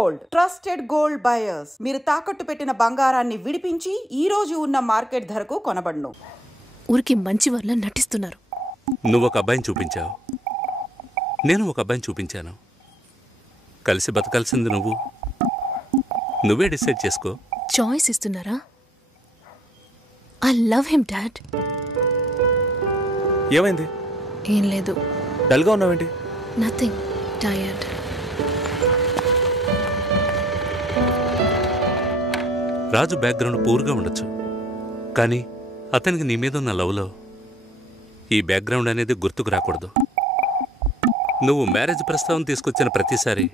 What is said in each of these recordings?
Gold, trusted gold buyers. మీరు తాకట్టు పెట్టిన బంగారాన్ని విడిపించి ఈ రోజు ఉన్న మార్కెట్ ధరకు కొనబడును. ఊరికి మంచి వాళ్ళ నటిస్తున్నారు. నువ్వు ఒక అబ్బాయిని చూపించావు, నేను ఒక అబ్బాయిని చూపించాను. కలిసి బతకాల్సింది నువ్వే డిసైడ్ చేసుకో. చాయిస్ ఇస్తున్నారా? I love him dad. ఏమైంది? ఏం లేదు. డల్గా ఉన్నావేంటి? Nothing, tired. రాజు బ్యాక్గ్రౌండ్ పూర్గా ఉండొచ్చు, కానీ అతనికి నీ మీద ఉన్న లవ్లో ఈ బ్యాక్గ్రౌండ్ అనేది గుర్తుకు రాకూడదు. నువ్వు మ్యారేజ్ ప్రస్తావన తీసుకొచ్చిన ప్రతిసారి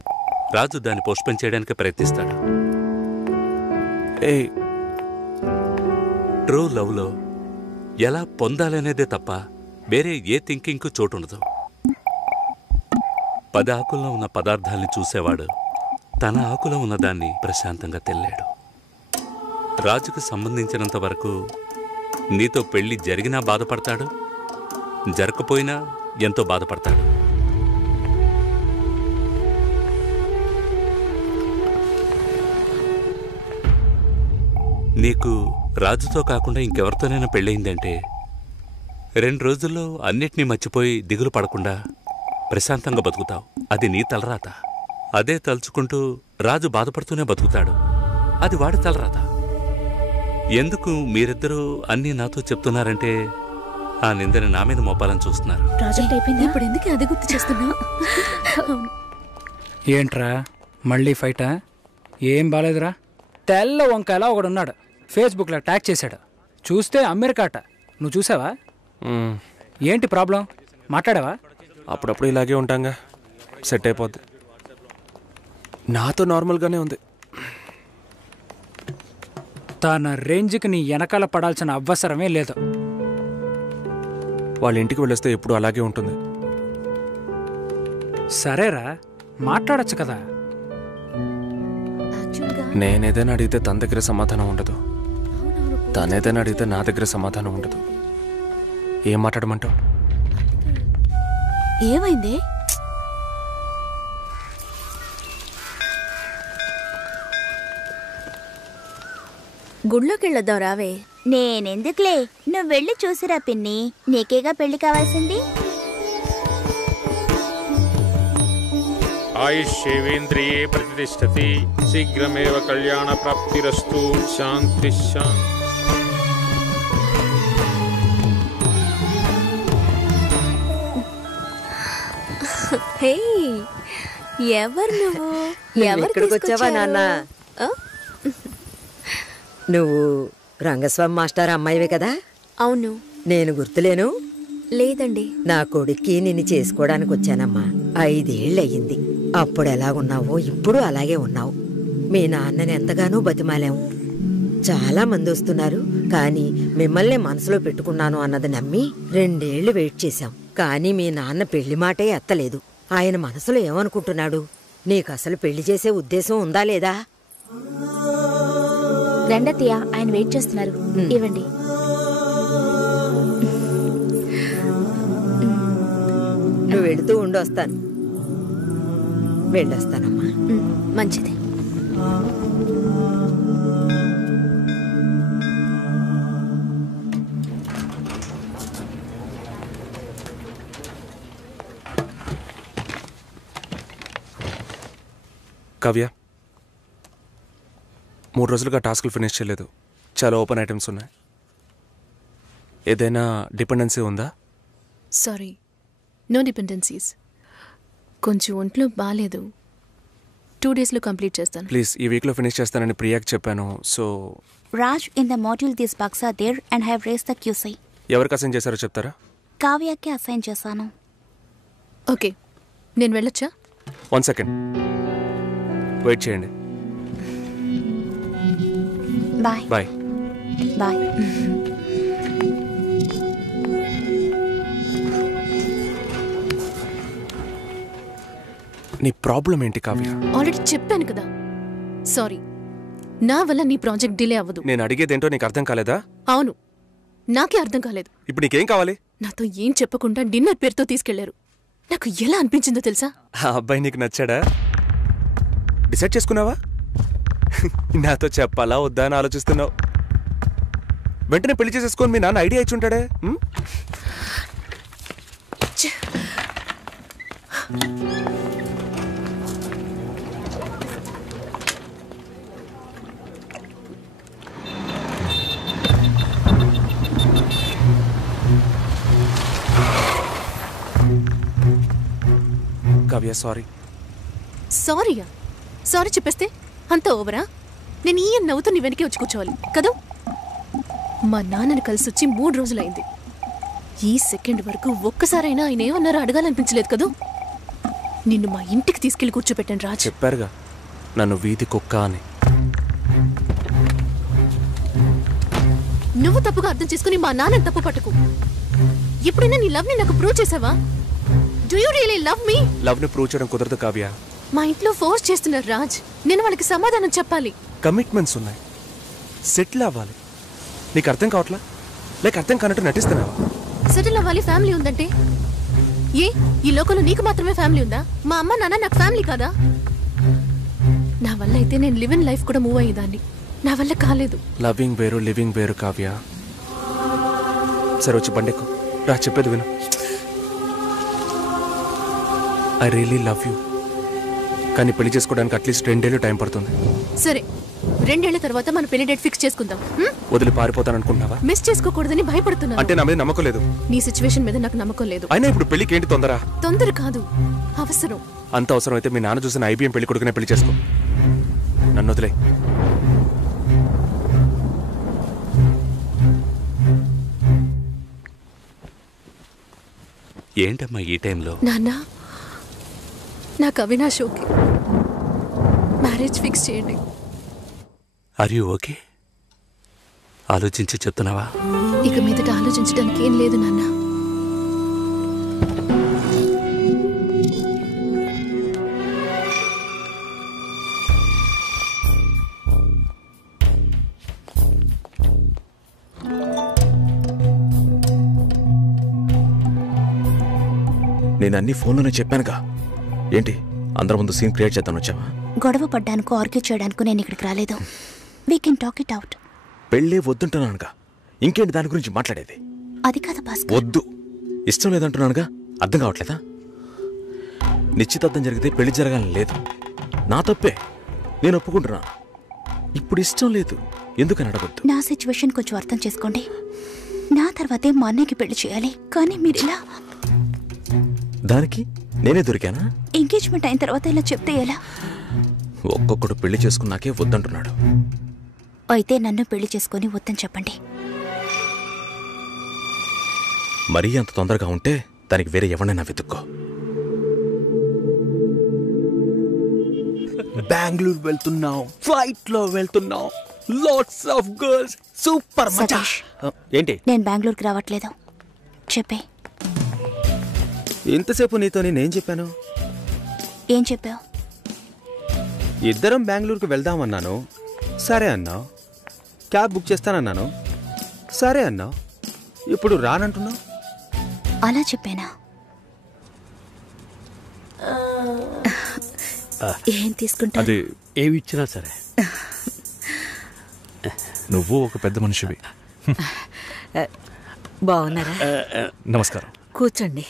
రాజు దాన్ని పోస్ట్పోన్ చేయడానికి ప్రయత్నిస్తాడు. ట్రూ లవ్లో ఎలా పొందాలనేదే తప్ప వేరే ఏ థింకింగ్కు చోటుండదు. 10 ఆకుల్లో ఉన్న పదార్థాల్ని చూసేవాడు తన ఆకులో ఉన్నదాన్ని ప్రశాంతంగా తెల్లాడు. రాజుకు సంబంధించినంత వరకు నీతో పెళ్లి జరిగినా బాధపడతాడు, జరగకపోయినా ఎంతో బాధపడతాడు. నీకు రాజుతో కాకుండా ఇంకెవరితోనైనా పెళ్ళయిందంటే 2 రోజుల్లో అన్నిటినీ మర్చిపోయి దిగులు పడకుండా ప్రశాంతంగా బతుకుతావు. అది నీ తలరాత. అదే తలుచుకుంటూ రాజు బాధపడుతూనే బతుకుతాడు. అది వాడి తలరాత. ఎందుకు మీరిద్దరూ అన్నీ నాతో చెప్తున్నారంటే ఆ నిందని నా మీద మోపాలని చూస్తున్నారు. ఇప్పుడు ఎందుకు అది గుర్తు చేస్తున్నా? ఏంట్రా మళ్ళీ ఫైటా? ఏం బాలేదురా. తెల్ల వంకాయలా ఒకడున్నాడు, ఫేస్బుక్లో ట్యాగ్ చేశాడు. చూస్తే అమెరికాట. నువ్వు చూసావా? ఏంటి ప్రాబ్లం? మాట్లాడావా? అప్పుడప్పుడు ఇలాగే ఉంటాంగా, సెట్ అయిపోద్ది. నాతో నార్మల్గానే ఉంది. తన రేంజ్కి నీ వెనకాల పడాల్సిన అవసరమే లేదు. వాళ్ళ ఇంటికి వెళ్ళొస్తే ఎప్పుడు అలాగే ఉంటుంది. సరేరా, మాట్లాడచ్చు కదా. నేనేదైనా అడిగితే తన దగ్గర సమాధానం ఉండదు, తనేదైనా అడిగితే నా దగ్గర సమాధానం ఉండదు. ఏం మాట్లాడమంటావు? ఏమైంది? గుళ్ళోకి వెళ్ళొద్దాం రావే. నేనెందుకులే, నువ్వు వెళ్ళి చూసిరా పిన్ని, నీకేగా పెళ్లి కావాల్సింది. ఆయుష్యేవేంద్రియే ప్రతిష్టతి, శీఘ్రమేవ కళ్యాణ ప్రాప్తిరస్తు. శాంతి శాంతి. హే, ఎవరు నువ్వు? ఎక్కడికి వచ్చావా నాన్న? నువ్వు రంగస్వామి మాస్టర్ అమ్మాయివే కదా? అవును. నేను గుర్తులేను? లేదండి. నా కొడుక్కి నిన్ను చేసుకోవడానికి వచ్చానమ్మా. 5 ఏళ్ళయ్యింది. అప్పుడు ఎలాగున్నావో ఇప్పుడు అలాగే ఉన్నావు. మీ నాన్నని ఎంతగానో బతిమాలాము. చాలా మంది వస్తున్నారు, కానీ మిమ్మల్ని మనసులో పెట్టుకున్నాను అన్నది నమ్మి 2 ఏళ్లు వెయిట్ చేశాం. కానీ మీ నాన్న పెళ్లి మాటే ఎత్తలేదు. ఆయన మనసులో ఏమనుకుంటున్నాడు? నీకు అసలు పెళ్లి చేసే ఉద్దేశం ఉందా లేదా? రండత్తయ్య, ఆయన వెయిట్ చేస్తున్నారు. ఇవ్వండి. నువ్వు వెళుతూ ఉండొస్తాను. వెళ్ళొస్తానమ్మా. మంచిది. కావ్య, 3 రోజులుగా టాస్క్లు ఫినిష్ చేయలేదు. చాలా ఓపెన్ ఐటమ్స్ ఉన్నాయి. ఏదైనా డిపెండెన్సీ ఉందా? Sorry, no dependencies. కొంచెం ఒంట్లో బాగాలేదు. 2 డేస్లో కంప్లీట్ చేస్తాను. ప్లీజ్, ఈ వీక్లో ఫినిష్ చేస్తానని ప్రియాకి చెప్పాను. So Raj, in the module this box are there and have raised the QC. ఎవరికి అసైన్ చేశారో చెప్తారా? కావ్యకి అసైన్ చేశాను. ఓకే, నేను వెళ్ళొచ్చా? 1 సెకండ్ వెయిట్ చేయండి. Bye bye bye. నీ ప్రాబ్లం ఏంటి కావ్య? ఆల్రెడీ చెప్పాను కదా. సారీ, నా వల్ల నీ ప్రాజెక్ట్ డిలే అవ్వదు. నేను అడిగేదేంటో నీకు అర్థం కాలేదా? అవును, నాకే అర్థం కాలేదు. ఇప్పుడు నీకేం కావాలి? నాతో ఏం చెప్పకుండా డిన్నర్ పేరుతో తీసుకెళ్లారు. నాకు ఎలా అనిపించిందో తెలుసా? ఆ అబ్బాయి నీకు నచ్చాడా? డిసైడ్ చేసుకున్నావా? నాతో చెప్పాలా వద్దా అని ఆలోచిస్తున్నావు. వెంటనే పెళ్లి చేసేసుకొని మీ నాన్న ఐడియా ఇచ్చి ఉంటాడే. కావ్య సారీ. సారీయా? సారీ చెప్పేస్తే అంత ఓవరా? నేను ఈ నవ్వుతూ నీ వెనకే వచ్చి కూర్చోవాలి కదా? మా నాన్నని కలిసి వచ్చి 3 రోజులైంది. ఈ సెకండ్ వరకు ఒక్కసారైనా ఆయన ఏమన్నారో అడగాలనిపించలేదు కదా? నిన్ను మా ఇంటికి తీసుకెళ్లి కూర్చోపెట్టాను రాజ్. చెప్పారుగా నన్ను వీధి కుక్క అని. నువ్వు తప్పుగా అర్థం చేసుకుని మా నాన్నని తప్పు పట్టుకు. ఎప్పుడైనా నీ లవ్ ని నాకు ప్రూవ్ చేసావా? Do you really love me? Love ని ప్రూవ్ చేయడం కుదరదు కావ్య. మా ఇంట్లో ఫోర్స్ చేస్తున్నారు రాజ్. నేను వాళ్ళకి సమాధానం చెప్పాలి. కమిట్మెంట్స్ ఉన్నాయి, సెటిల్ అవ్వాలి. నీకు అర్థం కావట్లా? లేక అర్థం కానట్టు నటిస్తున్నావా? సెటిల్ అవ్వాలి, ఫ్యామిలీ ఉందంటే ఏ ఈ లోకంలో నీకు మాత్రమే ఫ్యామిలీ ఉందా? మా అమ్మ నాన్న నాకు ఫ్యామిలీ కాదా? నా వల్ల అయితే నేను లివ్ ఇన్ లైఫ్ కూడా మూవ్ అయ్యేదాన్ని. నా వల్ల కాలేదు. లవింగ్ వేరు, లివింగ్ వేరు కావ్య. సరే వచ్చి బండెక్కు రా, చెప్పేది విను. I really love you. కానీ పెళ్లి చేసుకోవడానికి అట్లీస్ట్ 2 ఏళ్ళు టైం పడుతుంది. సరే 2 ఏళ్ల తర్వాత మన పెళ్లి డేట్ ఫిక్స్ చేసుకుందాం. వదిలి పారిపోతాను అనుకుంటున్నావా? మిస్ చేసుకోకూడదని భయపడుతున్నా. అంటే నా మీద నమ్మకం లేదు? నీ సిచ్యువేషన్ మీద నాకు నమ్మకం లేదు. అయినా ఇప్పుడు పెళ్లికి ఏంటి తొందర? తొందర కాదు, అవసరం. అంత అవసరం అయితే మీ నాన్న చూసిన IBM పెళ్లి కొడుకునే పెళ్లి చేసుకో. నన్ను వదిలే. ఏంటమ్మా ఈ టైంలో? నాన్న, నాకు అవినాష్ ఓకే. మ్యారేజ్ ఫిక్స్ చేయండి. Are you okay? ఆలోచించి చెప్తున్నావా? ఇక మీదట ఆలోచించడానికి ఏం లేదు నాన్న. నేను అన్ని ఫోన్లోనే చెప్పానుగా. ఏంటి అందరి ముందు సీన్ క్రియేట్ చేద్దాం వచ్చావా? గొడవ పడ్డానుకో, ఆర్గ్యూ చేయడానికి నేను ఇక్కడికి రాలేదు. We can talk it out. పెళ్ళే వద్దుంటున్నానుగా, ఇంకేంటి దాని గురించి మాట్లాడేది? అది కాదు భాస్కర్. వద్దు, ఇష్టం లేదంటున్నానుగా. అర్థం కావట్లేదా? నిశ్చితార్థం జరిగితే పెళ్లి జరగాలని లేదు, నా తప్పే, నేను ఒప్పుకుంటున్నా. ఇప్పుడు ఇష్టం లేదు, ఎందుకని అడగొద్దు. నా సిచ్యువేషన్ కొంచెం అర్థం చేసుకోండి. నా తర్వాతే మా అన్నయ్యకి పెళ్లి చేయాలి, కానీ మీరు ఇలా. దానికి నేనే దొరికానా? ఎంగేజ్మెంట్ అయిన తర్వాత ఇలా చెప్తే ఎలా? ఒక్కొక్కడు పెళ్లి చేసుకున్నాకే వద్దంటున్నాడు. అయితే నన్ను పెళ్లి చేసుకుని వద్దని చెప్పండి. మరీ అంత తొందరగా ఉంటే దానికి వేరే ఎవరినైనా వెతుక్కో. బెంగళూరు వెళ్తున్నాం, ఫ్లైట్ లో వెళ్తున్నాం, లాట్స్ ఆఫ్ గర్ల్స్, సూపర్ మచా. ఏంటి? నేను బెంగళూరుకి రావట్లేదు. చెప్పే. ఇంతసేపు నీతో నేనేం చెప్పాను? ఏం చెప్పావు? ఇద్దరం బెంగళూరుకు వెళ్దామన్నాను, సరే అన్నావు. క్యాబ్ బుక్ చేస్తానన్నాను, సరే అన్నావు. ఇప్పుడు రానంటున్నావు. అలా చెప్పానా? ఏం తీసుకుంటా? అది ఏమి ఇచ్చినా సరే. నువ్వు ఒక పెద్ద మనిషివి. బాగున్నారా? నమస్కారం. కూర్చోండి.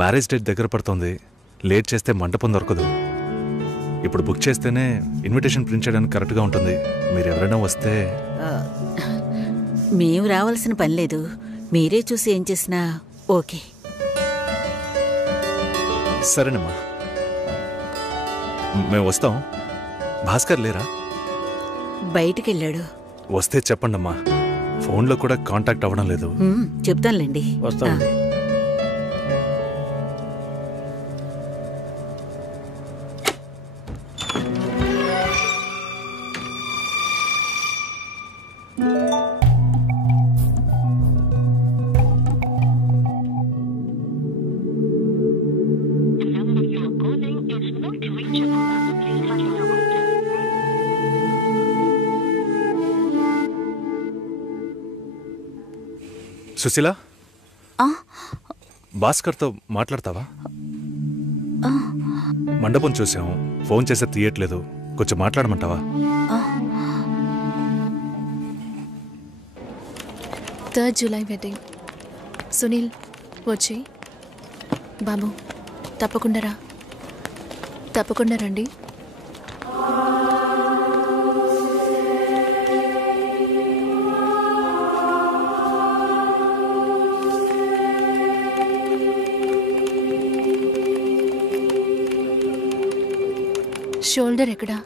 మ్యారేజ్ డేట్ దగ్గర పడుతుంది, లేట్ చేస్తే మంటపం దొరకదు. ఇప్పుడు బుక్ చేస్తేనే ఇన్విటేషన్ ప్రింట్ చేయడానికి కరెక్ట్గా ఉంటుంది. మీరు ఎవరైనా వస్తే. మేము రావాల్సిన పని లేదు, మీరే చూసి ఏం చేసినా ఓకే. సరేనమ్మా, మేము వస్తాం. భాస్కర్ లేరా? బయటికెళ్ళాడు. వస్తే చెప్పండమ్మా, ఫోన్లో కూడా కాంటాక్ట్ అవ్వడం లేదు. చెప్తానులేండి. వస్తాను. సుశీల, భాస్కర్తో మాట్లాడతావా? మండపం చూసాం, ఫోన్ చేస్తే తీయట్లేదు. కొంచెం మాట్లాడమంటావా? 3rd July wedding. సునీల్ వచ్చి. బాబు తప్పకుండా రా, తప్పకుండా రండి. షోల్డర్ ఎక్కడా?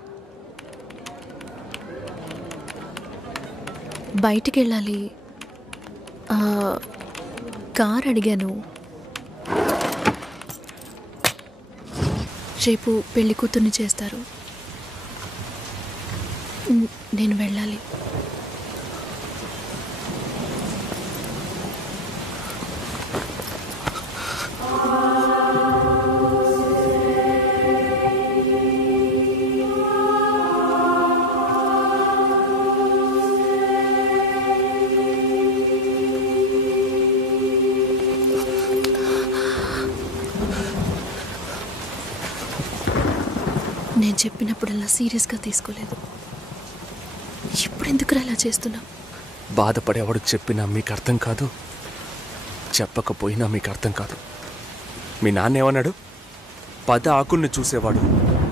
బయటికి వెళ్ళాలి. కార్ అడిగాను. రేపు పెళ్లి కూతుర్ని చేస్తారు. నేను వెళ్ళాలి. నేను చెప్పినప్పుడల్లా సీరియస్గా తీసుకోలేదు. ఇప్పుడు ఎందుకు అలా చేస్తున్నా? బాధపడేవాడు చెప్పినా మీకు అర్థం కాదు, చెప్పకపోయినా మీకు అర్థం కాదు. మీ నాన్న ఏమన్నాడు? 10 ఆకుల్ని చూసేవాడు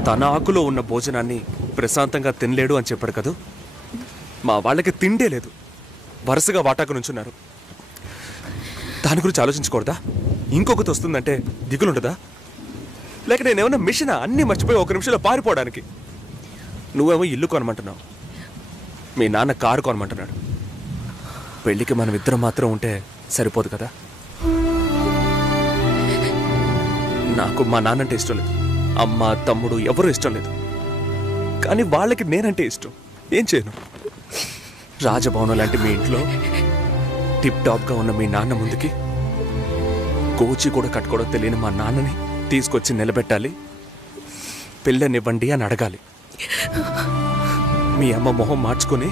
తన ఆకులో ఉన్న భోజనాన్ని ప్రశాంతంగా తినలేడు అని చెప్పాడు కదా. మా వాళ్ళకి తిండే లేదు, వరుసగా వాటాకు నుంచున్నారు. దాని గురించి ఆలోచించకూడదా? ఇంకొకటి వస్తుందంటే దిగులుండదా? లేక నేనేమన్నా మిషనా అన్నీ మర్చిపోయి 1 నిమిషంలో పారిపోవడానికి? నువ్వేమో ఇల్లు కొనమంటున్నావు, మీ నాన్న కారు కొనమంటున్నాడు. పెళ్ళికి మనం ఇద్దరం మాత్రం ఉంటే సరిపోదు కదా. నాకు మా నాన్నంటే ఇష్టం లేదు, అమ్మ తమ్ముడు ఎవరూ ఇష్టం లేదు. కానీ వాళ్ళకి నేనంటే ఇష్టం. ఏం చేయను? రాజభవనం లాంటి మీ ఇంట్లో టిప్ టాప్గా ఉన్న మీ నాన్న ముందుకి కోచి కూడా కట్టుకోవడం తెలియని మా నాన్నని తీసుకొచ్చి నిలబెట్టాలి. పిల్లనివ్వండి అని అడగాలి. మీ అమ్మ మొహం మార్చుకొని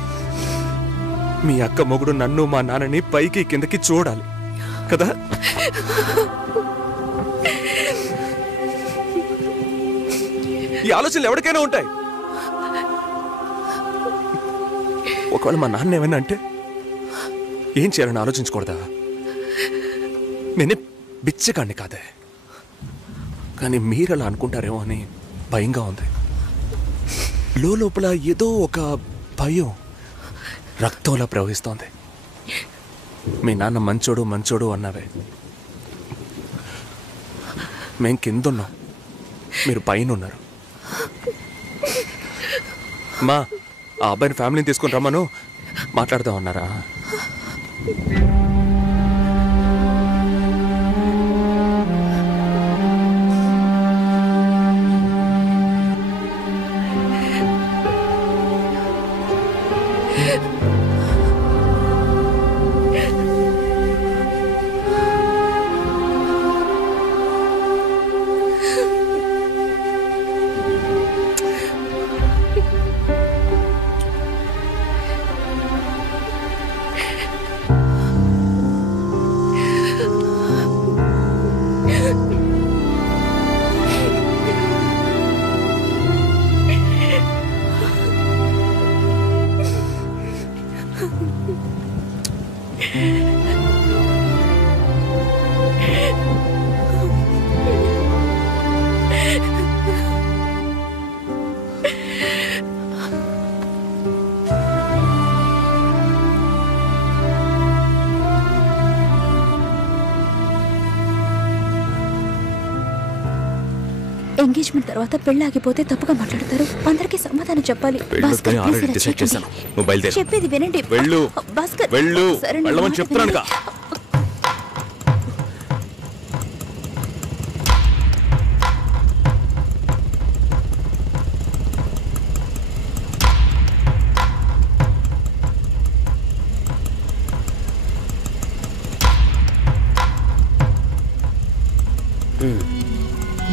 మీ అక్క మొగుడు నన్ను మా నాన్నని పైకి కిందకి చూడాలి కదా. ఈ ఆలోచనలు ఎవరికైనా ఉంటాయి. ఒకవేళ మా నాన్న ఏమైనా అంటే ఏం చేయాలని ఆలోచించకూడదా? నేనే బిచ్చగాడిని కాదే, కానీ మీరు అలా అనుకుంటారేమో అని భయంగా ఉంది. లోపల ఏదో ఒక భయం రక్తంలా ప్రవహిస్తోంది. మీ నాన్న మంచోడు మంచోడు అన్నావే, మేం కిందున్నాం, మీరు పైన ఉన్నారు. మా ఆ అబ్బాయిని ఫ్యామిలీని తీసుకుని రమ్మను, మాట్లాడదాం అన్నారా? ఎంగేజ్మెంట్ తర్వాత పెళ్లి ఆగిపోతే తప్పుగా మాట్లాడతారు. అందరికీ సమాధానం చెప్పాలి. చెప్పేది వినండి. చెప్తున్నానుగా.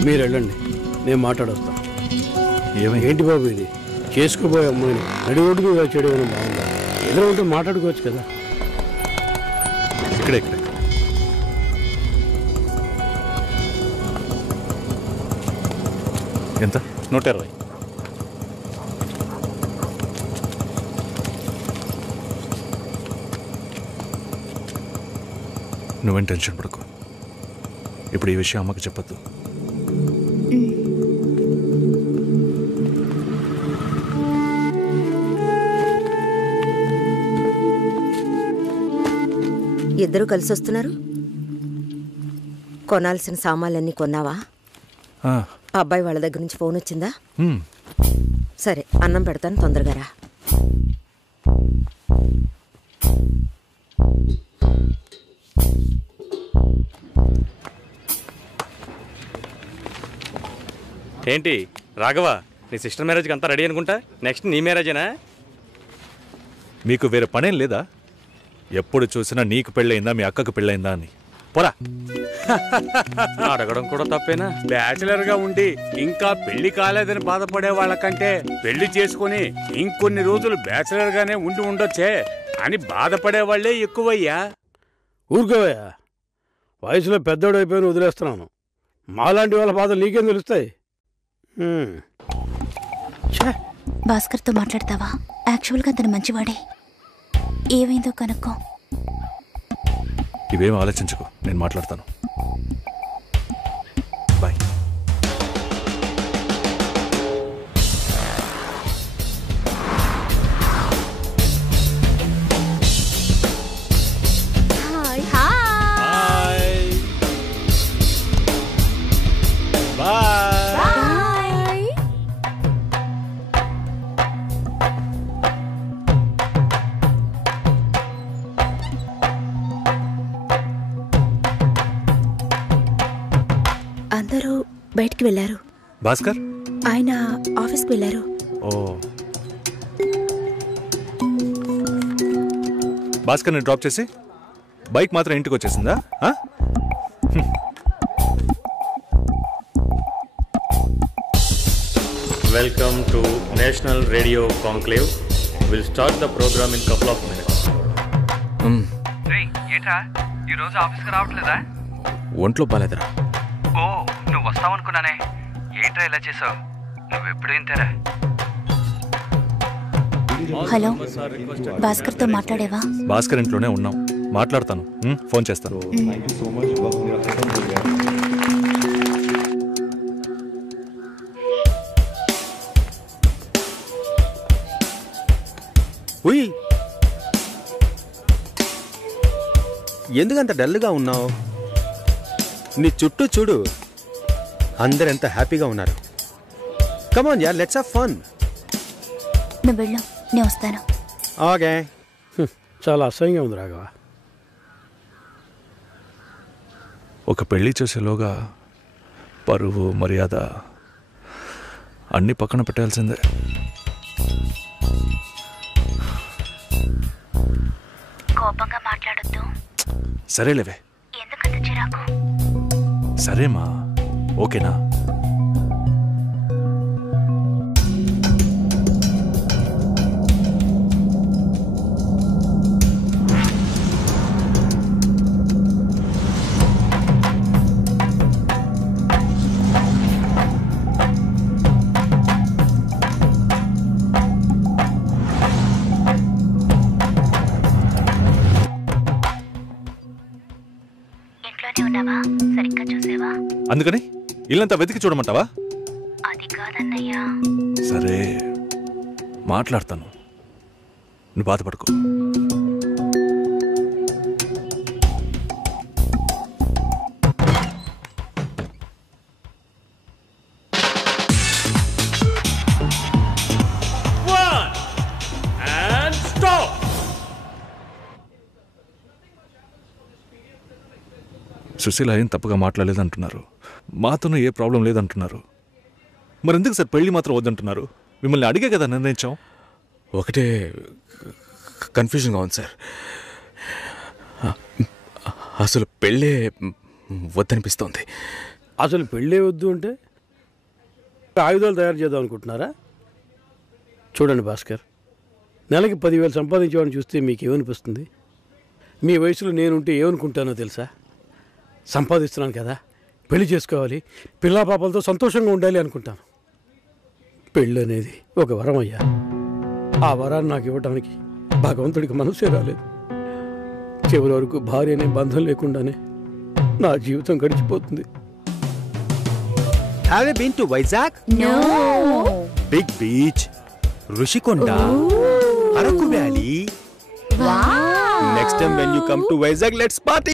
మీరు వెళ్ళండి, నేను మాట్లాడొస్తాను. ఏంటి బాబు ఇది? చేసుకోబోయే అమ్మాయిని నడి రోడ్డుకు చేయడం ఏమైనా బాగుందా? ఎదురు ఉంటే మాట్లాడుకోవచ్చు కదా. ఇక్కడే ఇక్కడే ఎంత? 120. నువ్వేం టెన్షన్ పడకు. ఇప్పుడు ఈ విషయం అమ్మకి చెప్పొద్దు. ఇద్దరు కలిసి వస్తున్నారు. కొనాల్సిన సామాన్లన్నీ కొన్నావా? అబ్బాయి వాళ్ళ దగ్గర నుంచి ఫోన్ వచ్చిందా? సరే, అన్నం పెడతాను, తొందరగా రా. ఏంటి రాఘవ, నీ సిస్టర్ మ్యారేజ్కి అంతా రెడీ అనుకుంటా? నెక్స్ట్ నీ మ్యారేజేనా? మీకు వేరే పనేం లేదా? ఎప్పుడు చూసినా నీకు పెళ్ళయిందా, మీ అక్కకు పెళ్ళయిందా అని. పోరా. అడగడం కూడా తప్పేనా? బ్యాచిలర్ గా ఉండి ఇంకా పెళ్లి కాలేదని బాధపడే వాళ్ళకంటే పెళ్లి చేసుకుని ఇంకొన్ని రోజులు బ్యాచిలర్ గానే ఉండి ఉండొచ్చే అని బాధపడే వాళ్లే ఎక్కువయ్యా. ఊరుకోవయ్యా, వయసులో పెద్దోడు అయిపోయిన వదిలేస్తున్నాను. మాలాంటి వాళ్ళ బాధలు నీకేం తెలుస్తాయి? భాస్కర్తో మాట్లాడతావా? యాక్చువల్గా అతను మంచివాడే. ఏమైందో కనుక్కో. ఇవేం ఆలోచించుకో, నేను మాట్లాడతాను. బాయ్. అందరూ బయటికి వెళ్ళారు. భాస్కర్ ఆయన ఆఫీస్కి వెళ్ళారు. ఓ, భాస్కర్ని డ్రాప్ చేసి బైక్ మాత్రం ఇంటికి వచ్చేసిందా? Welcome to national radio conclave. Will start the programme in couple of minutes. ఏంట్రా ఈరోజు ఆఫీస్కి రావట్లేదా? ఒంట్లో బాలేదురా. ఓ, నువ్వు వస్తావనుకున్నానే. ఏంట్రా ఇలా చేసావు? నువ్వు ఎప్పుడు ఇంతేరా? హలో, భాస్కర్తో మాట్లాడేవా? భాస్కర్ ఇంట్లోనే ఉన్నాం, మాట్లాడతాను. ఫోన్ చేస్తాను. ఉయ్, ఎందుకంత డల్గా ఉన్నావు? నీ చుట్టూ చూడు, అందరు ఎంత హ్యాపీగా ఉన్నారు. కమాన్ యార్, లెట్స్ హావ్ ఫన్. నువ్వు వెళ్ళు, నేను వస్తాను. ఓకే. చాలా అసహ్యంగా ఉంది రాఘవ. ఒక పెళ్లి చేసేలోగా పరువు మర్యాద అన్నీ పక్కన పెట్టాల్సిందే. కోపంగా మాట్లాడొద్దు. సరేలేవే. ఎందుకంత చిరాకు? సరేమా, ఓకేనా? సరిగ్గా చూసావా? అందుకని ఇల్లంతా వెతికి చూడమంటావా? అది కాదన్నయ్యా. సరే, మాట్లాడతాను, నువ్వు బాధపడకు. సుశీల ఏం తప్పుగా మాట్లాడలేదంటున్నారు, మాతోనూ ఏ ప్రాబ్లం లేదంటున్నారు. మరి ఎందుకు సార్ పెళ్లి మాత్రం వద్దంటున్నారు? మిమ్మల్ని అడిగే కదా నిర్ణయించాం. ఒకటే కన్ఫ్యూజన్గా ఉంది సార్. అసలు పెళ్ళే వద్దనిపిస్తోంది. అసలు పెళ్ళే వద్దు అంటే ఆయుధాలు తయారు చేద్దాం అనుకుంటున్నారా? చూడండి భాస్కర్, నెలకి 10,000 సంపాదించేవాడిని చూస్తే మీకేమనిపిస్తుంది? మీ వయసులో నేనుంటే ఏమనుకుంటానో తెలుసా? సంపాదిస్తున్నాను కదా, పెళ్లి చేసుకోవాలి, పిల్లా పాపలతో సంతోషంగా ఉండాలి అనుకుంటాను. పెళ్ళి అనేది ఒక వరం అయ్యా. ఆ వరాన్ని నాకు ఇవ్వడానికి భగవంతుడికి మనసే రాలేదు. చివరి వరకు భార్య అనే బంధం లేకుండానే నా జీవితం గడిచిపోతుంది. Have you been to Vizag? No. Big beach, Rushikonda, Araku Valley. Wow. Next time when you come to Vizag, let's party.